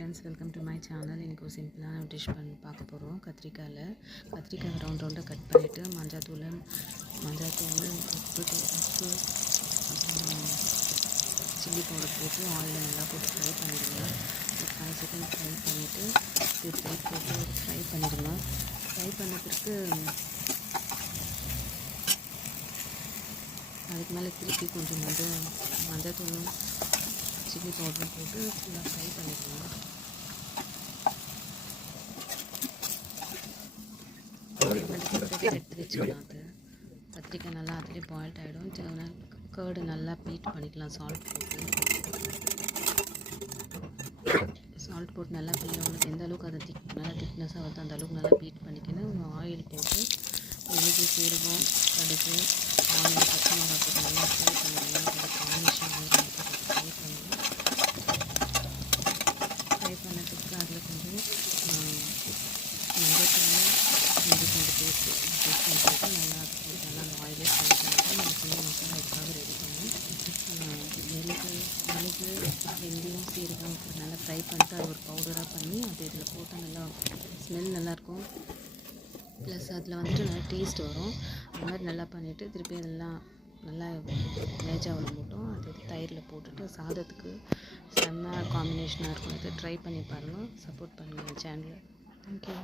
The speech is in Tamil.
Friends, welcome to my channel. இன்றைக்கி ஒரு சிம்பிளான டிஷ் பார்க்க போகிறோம். கத்திரிக்காய் ரவுண்ட் ரவுண்டாக கட் பண்ணிவிட்டு மஞ்சள் உப்பு அப்புறம் சில்லி பவுடர் போட்டு ஆயிலில் நல்லா போட்டு ஃப்ரை பண்ணிடுங்க. ஒரு 5 செகண்ட் ஃப்ரை பண்ணிவிட்டு திருப்பி போட்டு ஃப்ரை பண்ணிடுங்க. ஃப்ரை பண்ண பிறகு அதுக்கு மேலே திருப்பி கொஞ்சம் மஞ்சள் தூளும் சில்லி பவுடரும் போட்டு ஃபுல்லாக ஃப்ரை பண்ணிக்கலாம். எடுத்து வச்சுக்கலாம். அது கத்திரிக்காய் நல்லா அதிலே பாயில்ட் ஆகிடும். கர்டு நல்லா பீட் பண்ணிக்கலாம். சால்ட் போட்டு நல்லா உங்களுக்கு எந்த அளவுக்கு அது நல்லா திக்னஸாக வருது அந்த அளவுக்கு நல்லா பீட் பண்ணிக்கணும். ஆயில் போட்டு மிளகு, சீரகம், கடுகு, ஆயில், பச்சை மிளகாய் போட்டு நல்லா ஃப்ரை பண்ணிடலாம். கொஞ்சம் காம்பினேஷன் ஆயில் ஃப்ரை பண்ணலாம். ஃப்ரை பண்ணதுக்கு அதில் கொஞ்சம் மஞ்சள் கொஞ்சம் பேஸ்ட் போட்டு நல்லா அந்த ஆயிலே ஃப்ரை பண்ணிவிட்டு நம்ம சின்ன மசாலா இதுக்காக ரெடி பண்ணி மிளகு, வெந்தயம், சீரகம் நல்லா ஃப்ரை பண்ணிட்டு அது ஒரு பவுடராக பண்ணி அது இதில் போட்டால் நல்லா ஸ்மெல் நல்லாயிருக்கும். ப்ளஸ் அதில் நல்லா டேஸ்ட் வரும். அது மாதிரி நல்லா பண்ணிவிட்டு திருப்பி அதெல்லாம் நல்லா மேஜாவில் மட்டும் அது தயிரில் போட்டுட்டு சாதத்துக்கு செம்ம காம்பினேஷனாக இருக்கும். இதை ட்ரை பண்ணி பாருங்கள். சப்போர்ட் பண்ணுங்கள் என் சேனலை. தேங்க்யூ.